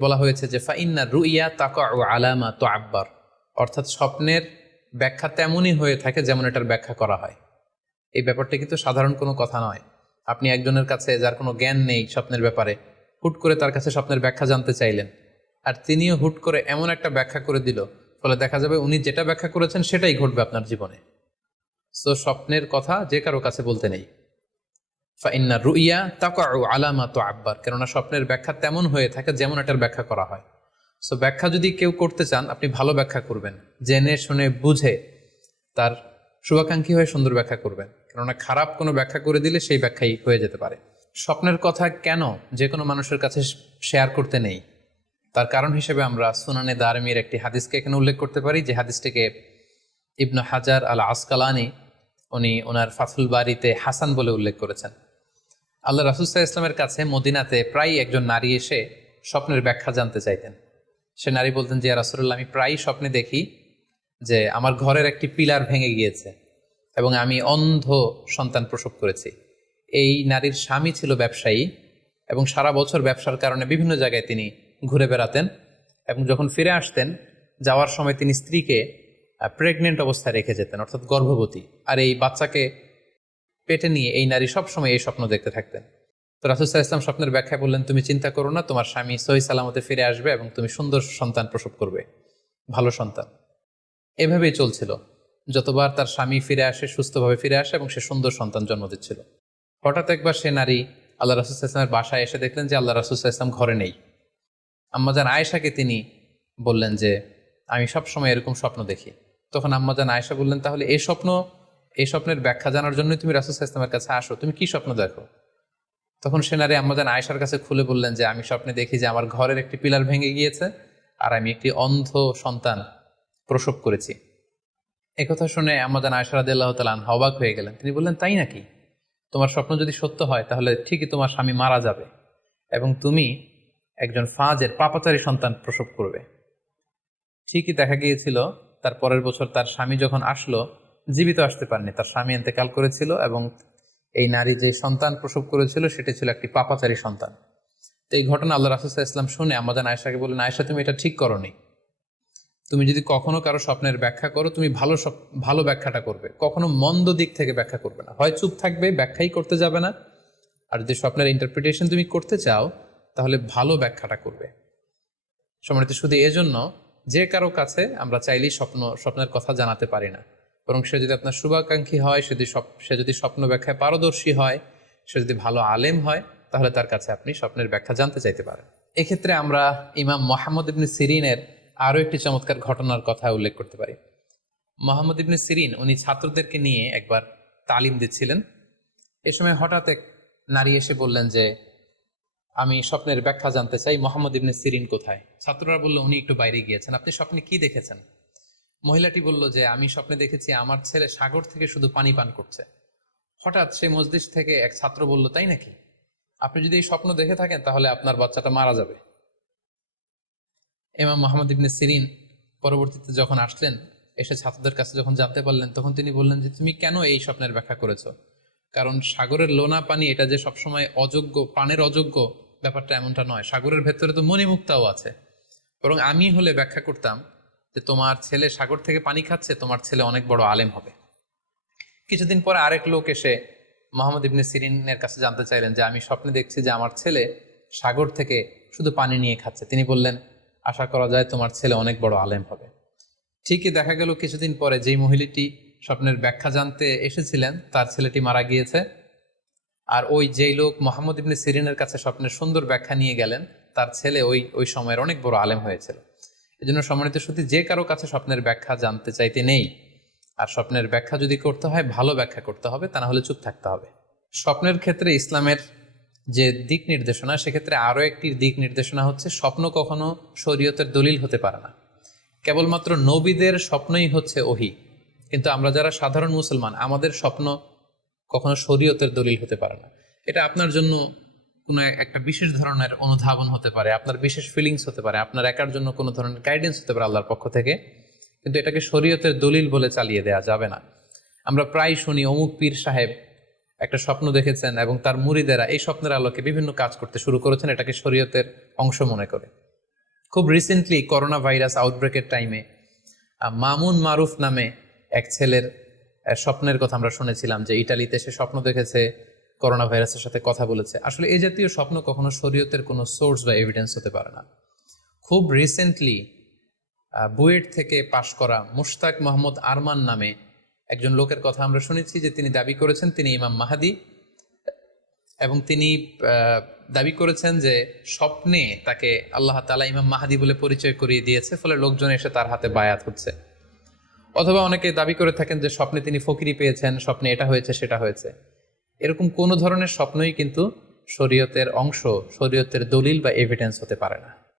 বলা হয়েছে যে, ফাইন্না রুইয়া তাকা ও আলামা তো আব্বার অর্থাৎ স্বপ্নের ব্যাখ্যা তেমনই হয়ে থাকে যেমন এটার ব্যাখ্যা করা হয়। এই ব্যাপারটা কিন্তু সাধারণ কোনো কথা নয়। আপনি একজনের কাছে যার কোনো জ্ঞান নেই স্বপ্নের ব্যাপারে, হুট করে তার কাছে স্বপ্নের ব্যাখ্যা জানতে চাইলেন। আর তিনিও হুট করে এমন একটা ব্যাখ্যা করে দিল, ফলে দেখা যাবে উনি যেটা ব্যাখ্যা করেছেন সেটাই ঘটবে আপনার জীবনে। সো স্বপ্নের কথা যে কারও কাছে বলতে নেই। ফাইন্না রুইয়া তাকাউ আলামা তো আব্বার কেননা স্বপ্নের ব্যাখ্যা তেমন হয়ে থাকে যেমন এটার ব্যাখ্যা করা হয়। সো ব্যাখ্যা যদি কেউ করতে চান, আপনি ভালো ব্যাখ্যা করবেন। জেনে শুনে বুঝে তার শুভাকাঙ্ক্ষী হয়ে সুন্দর ব্যাখ্যা করবেন। কেননা খারাপ কোনো ব্যাখ্যা করে দিলে সেই ব্যাখ্যাই হয়ে যেতে পারে। স্বপ্নের কথা কেন যে কোনো মানুষের কাছে শেয়ার করতে নেই? তার কারণ হিসেবে আমরা সুনানে দারমির একটি হাদিসকে এখানে উল্লেখ করতে পারি, যে হাদিসটিকে ইবনু হাজার আল আসকালানি উনি ওনার ফাথুল বাড়িতে হাসান বলে উল্লেখ করেছেন। আল্লাহ রাসুসাহ ইসলামের কাছে মদিনাতে প্রায় একজন নারী এসে স্বপ্নের ব্যাখ্যা জানতে চাইতেন। সে নারী বলতেন যে রাসুল্লাহ আমি প্রায়ই স্বপ্নে দেখি যে, আমার ঘরের একটি পিলার ভেঙে গিয়েছে এবং আমি অন্ধ সন্তান প্রসব করেছি। এই নারীর স্বামী ছিল ব্যবসায়ী এবং সারা বছর ব্যবসার কারণে বিভিন্ন জায়গায় তিনি ঘুরে বেড়াতেন এবং যখন ফিরে আসতেন, যাওয়ার সময় তিনি স্ত্রীকে প্রেগনেন্ট অবস্থায় রেখে যেতেন, অর্থাৎ গর্ভবতী। আর এই বাচ্চাকে পেটে নিয়ে এই নারী সবসময় এই স্বপ্ন দেখতে থাকতেন। তো রাসুসাহ ইসলাম স্বপ্নের ব্যাখ্যা বললেন, তুমি চিন্তা করো না, তোমার স্বামী সহি সালামতে ফিরে আসবে এবং তুমি সুন্দর সন্তান প্রসব করবে, ভালো সন্তান। এভাবেই চলছিল। যতবার তার স্বামী ফিরে আসে, সুস্থভাবে ফিরে আসে এবং সে সুন্দর সন্তান জন্ম দিচ্ছিল। হঠাৎ একবার সে নারী আল্লাহ রাসুসাহ ইসলামের বাসায় এসে দেখলেন যে আল্লাহ রাসুসাহ ইসলাম ঘরে নেই। আম্মাজান আয়েশাকে তিনি বললেন যে, আমি সব সময় এরকম স্বপ্ন দেখি। তখন আম্মাজান আয়েশা বললেন, তাহলে এই স্বপ্ন এই স্বপ্নের ব্যাখ্যা জানার জন্যই তুমি রাসুসাহ ইসলামের কাছে আসো। তুমি কি স্বপ্ন দেখো? তখন সে নারী আম্মাজান আয়েশার কাছে খুলে বললেন যে, আমি স্বপ্নে দেখি যে আমার ঘরের একটি পিলার ভেঙে গিয়েছে আর আমি একটি অন্ধ সন্তান প্রসব করেছি। একথা শুনে আমাদের আয়সারাদ আল্লাহ তালান হবাক হয়ে গেলেন। তিনি বললেন, তাই নাকি? তোমার স্বপ্ন যদি সত্য হয়, তাহলে ঠিকই তোমার স্বামী মারা যাবে এবং তুমি একজন ফাজের পাপাচারী সন্তান প্রসব করবে। ঠিকই দেখা গিয়েছিল, তার পরের বছর তার স্বামী যখন আসলো জীবিত আসতে পারেনি। তার স্বামী এতেকাল করেছিল এবং এই নারী যে সন্তান প্রসব করেছিল, সেটি ছিল একটি পাপাচারী সন্তান। তো এই ঘটনা আল্লাহ রাসুসাহ ইসলাম শুনে আমাদের আয়সাকে বললেন আয়সা তুমি এটা ঠিক করনি। তুমি যদি কখনো কারও স্বপ্নের ব্যাখ্যা করো, তুমি ভালো ভালো ব্যাখ্যাটা করবে। কখনো মন্দ দিক থেকে ব্যাখ্যা করবে না। হয় চুপ থাকবে, ব্যাখ্যাই করতে যাবে না। আর যদি স্বপ্নের ইন্টারপ্রিটেশন তুমি করতে চাও, তাহলে ভালো ব্যাখ্যাটা করবে। সম্মানিত শুধু এজন্য যে কারও কাছে আমরা চাইলেই স্বপ্ন, স্বপ্নের কথা জানাতে পারি না। বরং সে যদি আপনার শুভাকাঙ্ক্ষী হয়, সে যদি সে যদি স্বপ্ন ব্যাখ্যায় পারদর্শী হয়, সে যদি ভালো আলেম হয়, তাহলে তার কাছে আপনি স্বপ্নের ব্যাখ্যা জানতে চাইতে পারেন। এক্ষেত্রে আমরা ইমাম মোহাম্মদ ইবনে সিরিনের আরও একটি চমৎকার ঘটনার কথা উল্লেখ করতে পারি। মোহাম্মদ ইবনে সিরিন, উনি ছাত্রদেরকে নিয়ে একবার তালিম দিচ্ছিলেন। এ সময় হঠাৎ এক নারী এসে বললেন যে, আমি স্বপ্নের ব্যাখ্যা জানতে চাই, মোহাম্মদ ইবনে সিরিন কোথায়? ছাত্ররা বলল, উনি একটু বাইরে গিয়েছেন। আপনি স্বপ্নে কি দেখেছেন? মহিলাটি বলল যে, আমি স্বপ্নে দেখেছি আমার ছেলে সাগর থেকে শুধু পানি পান করছে। হঠাৎ সেই মসজিদ থেকে এক ছাত্র বলল, তাই নাকি? আপনি যদি এই স্বপ্ন দেখে থাকেন, তাহলে আপনার বাচ্চাটা মারা যাবে। ইমাম মোহাম্মদ ইবনে সিরিন পরবর্তীতে যখন আসলেন, এসে ছাত্রদের কাছে যখন জানতে পারলেন, তখন তিনি বললেন যে, তুমি কেন এই স্বপ্নের ব্যাখ্যা করেছ? কারণ সাগরের লোনা পানি, এটা যে সবসময় অযোগ্য পানের অযোগ্য ব্যাপারটা এমনটা নয়। সাগরের ভেতরে তো মণিমুক্তাও আছে। বরং আমি হলে ব্যাখ্যা করতাম যে তোমার ছেলে সাগর থেকে পানি খাচ্ছে, তোমার ছেলে অনেক বড় আলেম হবে। কিছুদিন পরে আরেক লোক এসে মোহাম্মদ ইবনে সিরিনের কাছে জানতে চাইলেন যে, আমি স্বপ্নে দেখছি যে আমার ছেলে সাগর থেকে শুধু পানি নিয়ে খাচ্ছে। তিনি বললেন, আশা করা যায় তোমার ছেলে অনেক বড় আলেম হবে। ঠিকই দেখা গেল কিছুদিন পরে যেই মহিলাটি স্বপ্নের ব্যাখ্যা জানতে এসেছিলেন, তার ছেলেটি মারা গিয়েছে। আর ওই যেই লোক মোহাম্মদ ইবনে সিরিনের কাছে স্বপ্নের সুন্দর ব্যাখ্যা নিয়ে গেলেন, তার ছেলে ওই ওই সময়ের অনেক বড় আলেম হয়েছিল। এই জন্য সম্মানিত শুধু যে কারও কাছে স্বপ্নের ব্যাখ্যা জানতে চাইতে নেই, আর স্বপ্নের ব্যাখ্যা যদি করতে হয়, ভালো ব্যাখ্যা করতে হবে, তা না হলে চুপ থাকতে হবে। স্বপ্নের ক্ষেত্রে ইসলামের যে দিক নির্দেশনা, সেক্ষেত্রে আরও একটি দিক নির্দেশনা হচ্ছে, স্বপ্ন কখনো শরীয়তের দলিল হতে পারে না। কেবলমাত্র নবীদের স্বপ্নই হচ্ছে ওহি। কিন্তু আমরা যারা সাধারণ মুসলমান, আমাদের স্বপ্ন কখনো শরীয়তের দলিল হতে পারে না। এটা আপনার জন্য কোনো একটা বিশেষ ধরনের অনুধাবন হতে পারে, আপনার বিশেষ ফিলিংস হতে পারে, আপনার একার জন্য কোনো ধরনের গাইডেন্স হতে পারে আল্লাহর পক্ষ থেকে, কিন্তু এটাকে শরীয়তের দলিল বলে চালিয়ে দেওয়া যাবে না। আমরা প্রায় শুনি অমুক পীর সাহেব একটা স্বপ্ন দেখেছেন এবং তার মুরিদেরা এই স্বপ্নের আলোকে বিভিন্ন কাজ করতে শুরু করেছেন, এটাকে শরীয়তের অংশ মনে করে। খুব রিসেন্টলি করোনা ভাইরাস আউটব্রেকের টাইমে মামুন মারুফ নামে এক ছেলের স্বপ্নের কথা আমরা শুনেছিলাম যে ইটালিতে সে স্বপ্ন দেখেছে করোনা ভাইরাসের সাথে কথা বলেছে। আসলে এই জাতীয় স্বপ্ন কখনো শরীয়তের কোনো সোর্স বা এভিডেন্স হতে পারে না। খুব রিসেন্টলি বুয়েট থেকে পাশ করা মুশতাক মোহাম্মদ আরমান নামে একজন লোকের কথা আমরা শুনেছি যে তিনি দাবি করেছেন, তিনি ইমাম মাহাদি, এবং তিনি দাবি করেছেন যে স্বপ্নে তাকে আল্লাহ তালা ইমাম মাহাদি বলে পরিচয় করিয়ে দিয়েছে, ফলে লোকজন এসে তার হাতে বায়াত হচ্ছে। অথবা অনেকে দাবি করে থাকেন যে স্বপ্নে তিনি ফকিরি পেয়েছেন, স্বপ্নে এটা হয়েছে, সেটা হয়েছে। এরকম কোনো ধরনের স্বপ্নই কিন্তু শরীয়তের অংশ শরীয়তের দলিল বা এভিডেন্স হতে পারে না।